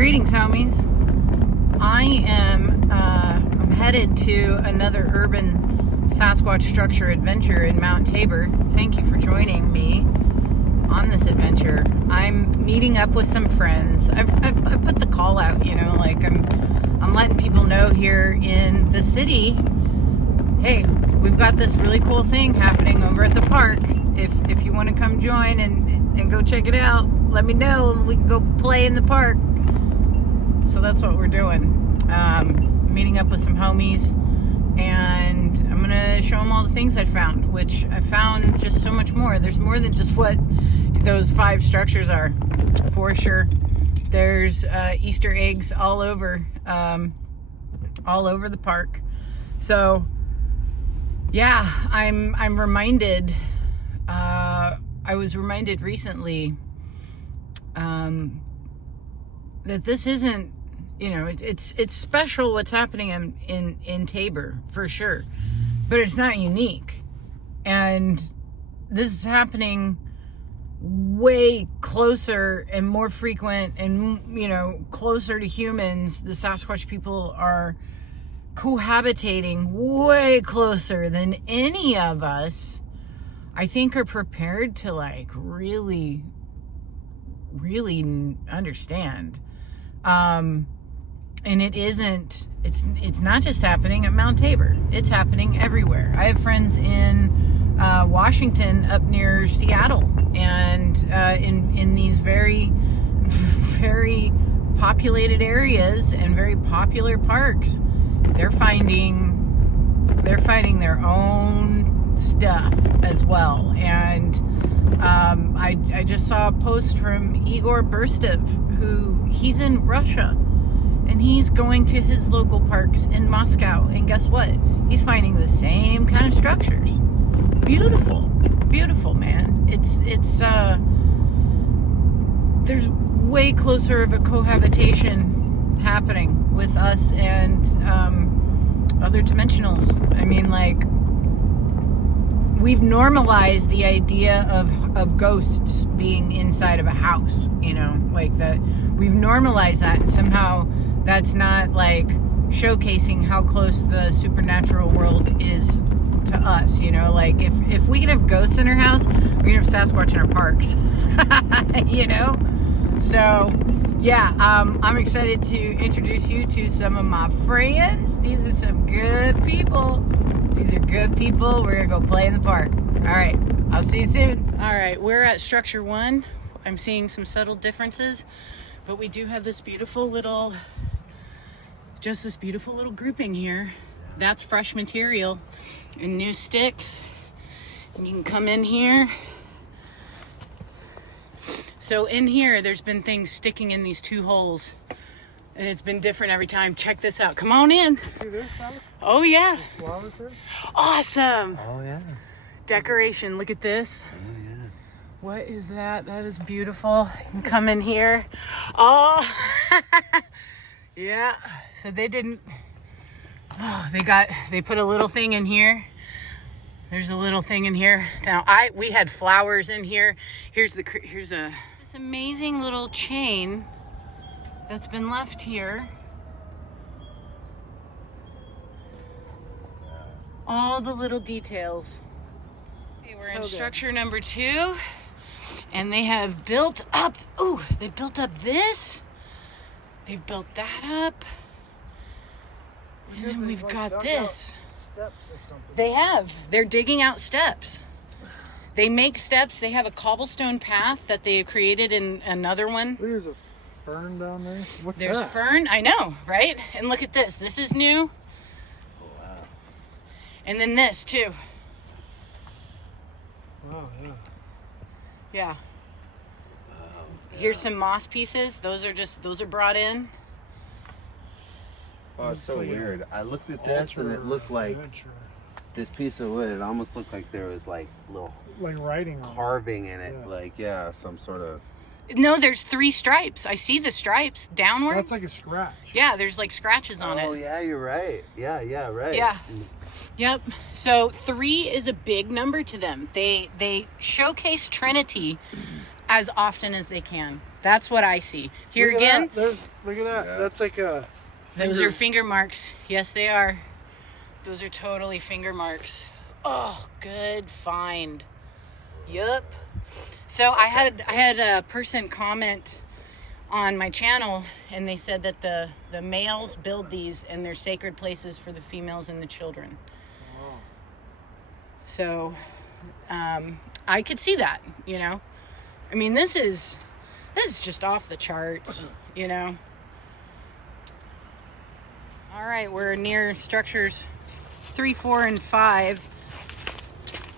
Greetings, homies. I'm headed to another urban Sasquatch structure adventure in Mt Tabor. Thank you for joining me on this adventure. I'm meeting up with some friends. I've put the call out, like I'm letting people know here in the city, hey, we've got this really cool thing happening over at the park. If you want to come join and go check it out, let me know and we can go play in the park. So that's what we're doing. Meeting up with some homies, and I'm gonna show them all the things I found, which I found just so much more. There's more than just what those 5 structures are, for sure. There's Easter eggs all over the park. So yeah, I'm reminded. I was reminded recently that this isn't, it's special what's happening in Tabor, for sure, but it's not unique. And this is happening way closer and more frequent and, closer to humans. The Sasquatch people are cohabitating way closer than any of us, I think, are prepared to really understand. And it's not just happening at Mt Tabor. It's happening everywhere. I have friends in Washington, up near Seattle, and in these very, very populated areas and very popular parks. They're finding their own stuff as well. And I just saw a post from Igor Burstov, he's in Russia, and he's going to his local parks in Moscow, and guess what? He's finding the same kind of structures. Beautiful, man. It's there's way closer of a cohabitation happening with us and other dimensionals. I mean, we've normalized the idea of ghosts being inside of a house, that we've normalized that, and somehow that's not showcasing how close the supernatural world is to us. If we can have ghosts in our house, we can have Sasquatch in our parks. So yeah, I'm excited to introduce you to some of my friends. These are some good people. We're gonna go play in the park. All right, I'll see you soon. All right, we're at structure 1. I'm seeing some subtle differences, but we do have this beautiful little grouping here. That's fresh material and new sticks, and you can come in here. So in here, there's been things sticking in these 2 holes, and it's been different every time. Check this out. Come on in. See this, Alex? Oh yeah. The flowers here? Awesome. Oh yeah. Decoration. Look at this. Oh yeah. What is that? That is beautiful. You can come in here. Oh. Yeah. So they didn't. Oh, they put a little thing in here. There's a little thing in here. Now we had flowers in here. Here's this amazing little chain that's been left here. All the little details. Okay, we're in structure number 2, and they have built up. Ooh, they built up this. They built that up. And then we've got this. Steps or something. They have. They're digging out steps. They make steps. They have a cobblestone path that they created in another one. There's a fern down there. What's There's that? fern. I know, right? And look at this. This is new. Oh, wow. And then this too. Wow, yeah. Yeah. Wow, yeah. Here's some moss pieces. Those are brought in. Oh, it's so weird. I looked at this and it looked like this piece of wood. It almost looked like there was little writing carving in it. Yeah. Some sort of. No, there's 3 stripes. I see the stripes downward. That's like a scratch. Yeah, there's scratches on it. Oh yeah, you're right. Yeah, right. Yeah. Yep. So 3 is a big number to them. They showcase Trinity as often as they can. That's what I see. Here Look at again, that. Look at that. Yeah. That's like a. those are finger marks. Yes, they are. Those are totally finger marks. Oh, good find. Yup. So I had a person comment on my channel, and they said that the males build these, and they're sacred places for the females and the children. Oh. So I could see that, you know. I mean, this is just off the charts, you know. All right, we're near structures 3, 4, and 5.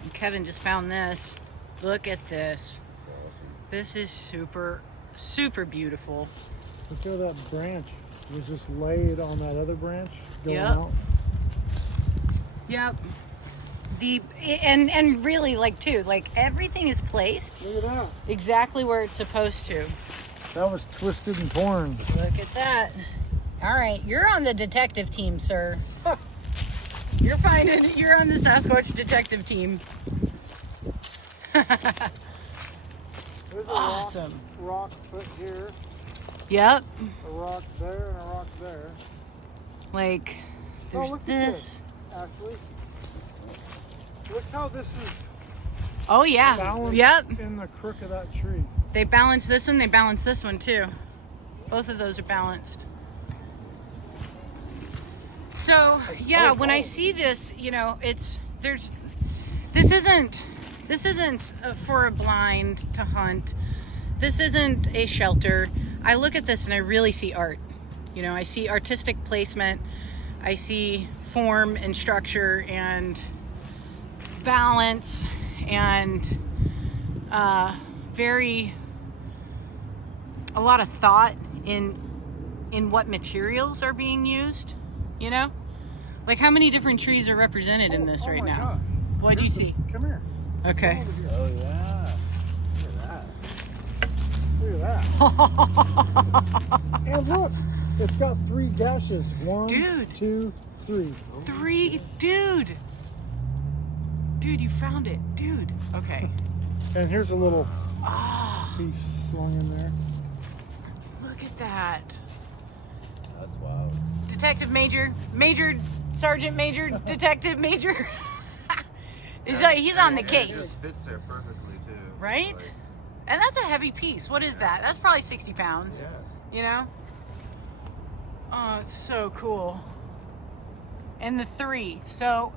And Kevin just found this. Look at this. This is super, super beautiful. Look at that branch. It was just laid on that other branch going Yep. out. Yep. And really, like, too, like, everything is placed Look at that. exactly where it's supposed to. That was twisted and torn. Look at that. All right, you're on the detective team, sir. You're on the Sasquatch Detective team. There's a Awesome. rock put here, Yep. a rock there, and a rock there. Like, there's look at this. Actually, look how this is Oh, yeah. balanced Yep. in the crook of that tree. They balance this one, they balance this one, too. Both of those are balanced. So, yeah, when I see this, you know, this isn't for a blind to hunt. This isn't a shelter. I look at this and I really see art. You know, I see artistic placement. I see form and structure and balance and a lot of thought in what materials are being used. You know, like how many different trees are represented in this right my now? gosh. What'd you see? Come here. Okay. Oh yeah. Look at Look at that. And look, it's got 3 gashes. 1, Dude. 2, 3. 3, dude, you found it, dude. Okay. And here's a little Ah, piece slung in there. look at that. That's wild. Detective Major, Sergeant Major, Detective Major. He's on the It case, just fits there perfectly too. right? Like, And that's a heavy piece. What is that? That's probably 60 pounds. yeah. You know? Oh, it's so cool. And the 3. So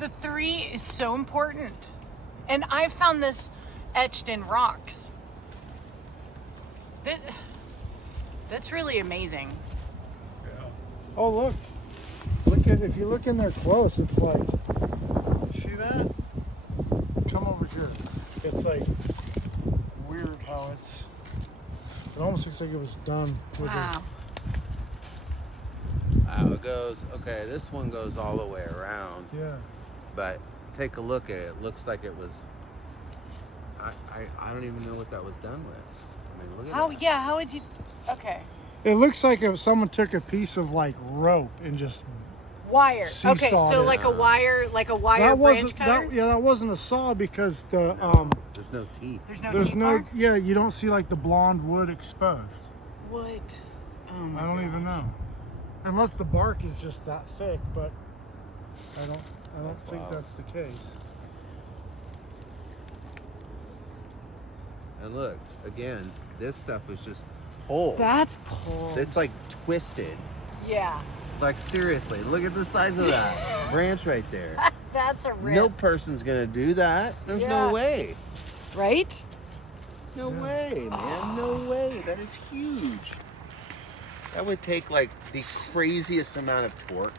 the 3 is so important. And I found this etched in rocks. That's really amazing. Oh look. If you look in there close, it's like, see that? Come over here. It's like weird how it almost looks like it was done with Wow. Wow, it goes, okay, this one goes all the way around, Yeah. but take a look at it. It looks like it was, I don't even know what that was done with. I mean, look at that. Yeah, how would you, okay. It looks like if someone took a piece of like rope and just Wire. Okay, Seesawed so it. like a wire branch cutter? that wasn't a saw because the There's no teeth. There's no there's teeth no bar? you don't see like the blonde wood exposed. What? Oh my I don't even gosh. know. Unless the bark is just that thick, but I don't That's think wild. that's the case. And look, again, this stuff was just whole. That's pulled. It's like twisted. Yeah. Like seriously, look at the size of that branch right there. That's a rip. No person's gonna do that. There's Yeah. no way. Right? No way, man. No way. That is huge. That would take like the craziest amount of torque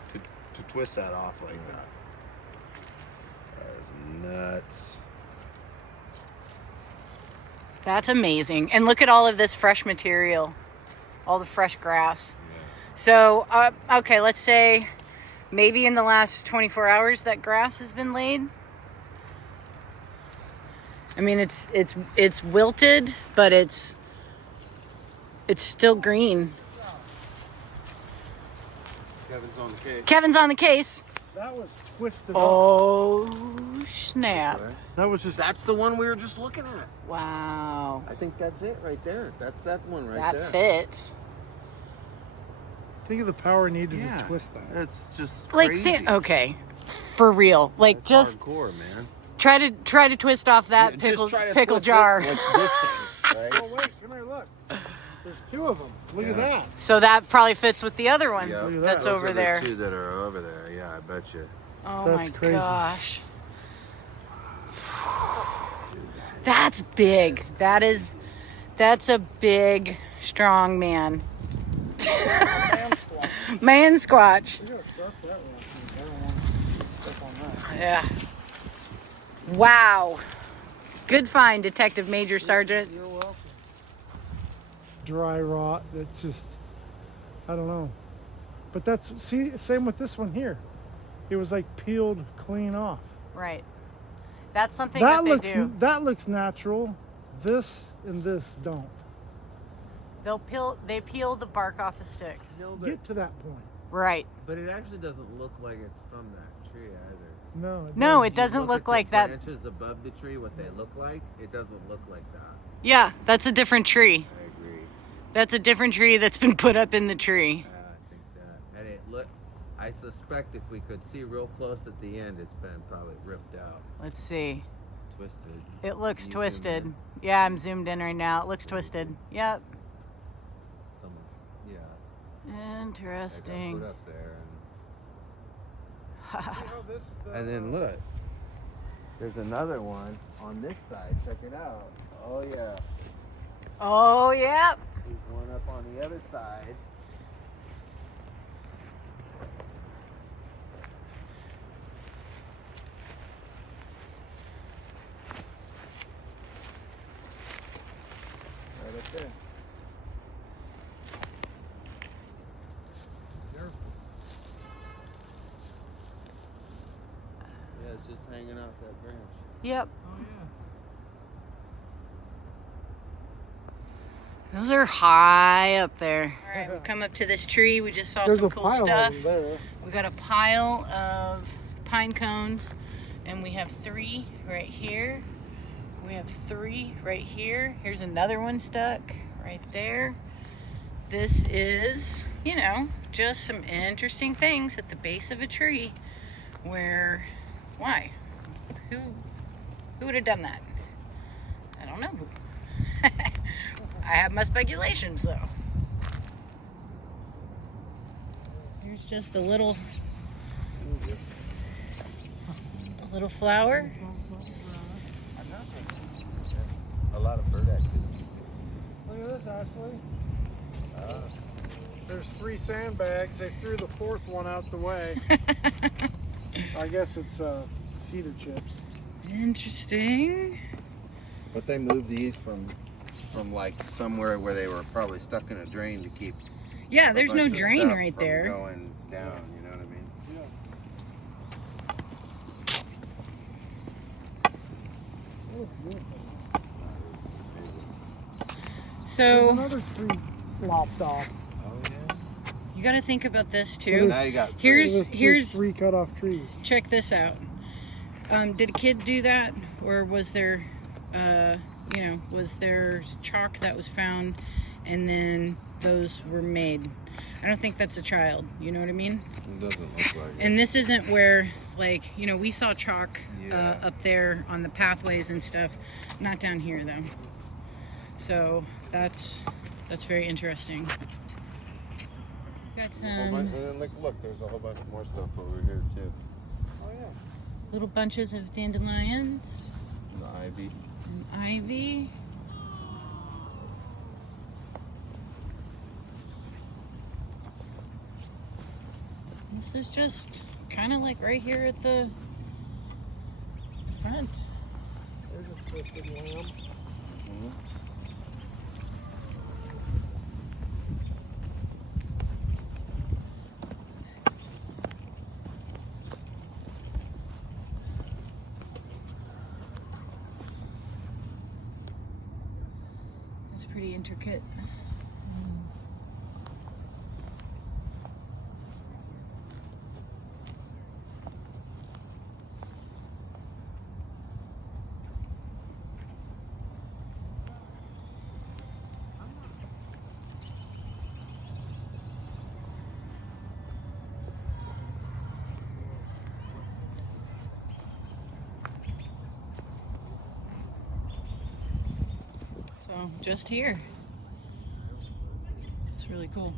to twist that off like that. That is nuts. That's amazing. And look at all of this fresh material, all the fresh grass. So, okay, let's say maybe in the last 24 hours that grass has been laid. I mean, it's wilted, but it's still green. Kevin's on the case. Kevin's on the case. That was twisted. Oh, snap. Right. That was just. That's the one we were just looking at. Wow. I think that's it right there. That's that one right That there. fits. Think of the power needed Yeah. to twist that. That's just Like, crazy. okay. For real. Like, That's just hardcore, man. try to twist off that Yeah, just try to pickle twist jar. it like this thing, right? Oh wait, come here, look. There's two of them. Look at Yeah. that. So that probably fits with the other one Yep. Look at that. that's Those over are there. The two that are over there. Yeah, I bet you. Oh That's my crazy. gosh. That's big. That's a big, strong man. Man Squatch. You gotta stuff that one. I don't want to step on that. Yeah. Wow. Good find, Detective Major Sergeant. You're welcome. Dry rot. That's just. I don't know. But that's same with this one here. It was like peeled clean off. Right. That's something that they do. That looks natural. This and this don't. They peel the bark off a stick. Get to that point. Right. But it actually doesn't look like it's from that tree either. No. No, doesn't. it doesn't Look look at like the that. branches above the tree, what they look like, it doesn't look like that. Yeah, that's a different tree. I agree. That's a different tree that's been put up in the tree. I think that. And it look. I suspect if we could see real close at the end, it's been probably ripped out, Let's see. twisted. It looks Can you zoom twisted. in? Yeah, I'm zoomed in right now. It looks twisted. Yep. Someone, yeah. They got Interesting. put up there, See how this, and then look. There's another one on this side. Check it out. Oh yeah. Oh, yep. There's one up on the other side. Right up there. Yeah, it's just hanging off that branch. Yep. Oh yeah. Those are high up there. All right, we've come up to this tree. We just saw There's some a cool pile stuff. of them there. We got a pile of pine cones, and we have 3 right here. We have 3 right here. Here's another one stuck right there. This is, you know, just some interesting things at the base of a tree where, why? Who would have done that? I don't know. I have my speculations though. Here's just a little flower. A lot of bird activity. Look at this, Ashley. There's 3 sandbags. They threw the 4th one out the way. I guess it's cedar chips. Interesting. But they moved these from like somewhere where they were probably stuck in a drain to keep. Yeah, a there's no bunch of drain stuff right from there. Going down, you know what I mean? Yeah. Oh, beautiful. There's So another tree lopped off. Oh yeah. you got to think about this So too. Now you got Here's There's 3 cut off trees. check this out. Did a kid do that, or was there, was there chalk that was found, and then those were made? I don't think that's a child. You know what I mean? It doesn't look like it. And this isn't where, like, you know, we saw chalk Yeah. up there on the pathways and stuff. Not down here though. So that's very interesting. Got And some then look, there's a whole bunch more stuff over here too. Oh yeah. little bunches of dandelions The ivy. and ivy. This is just kind of like right here at the front. There's a twisted lamb. It's pretty intricate. So just here. It's really cool.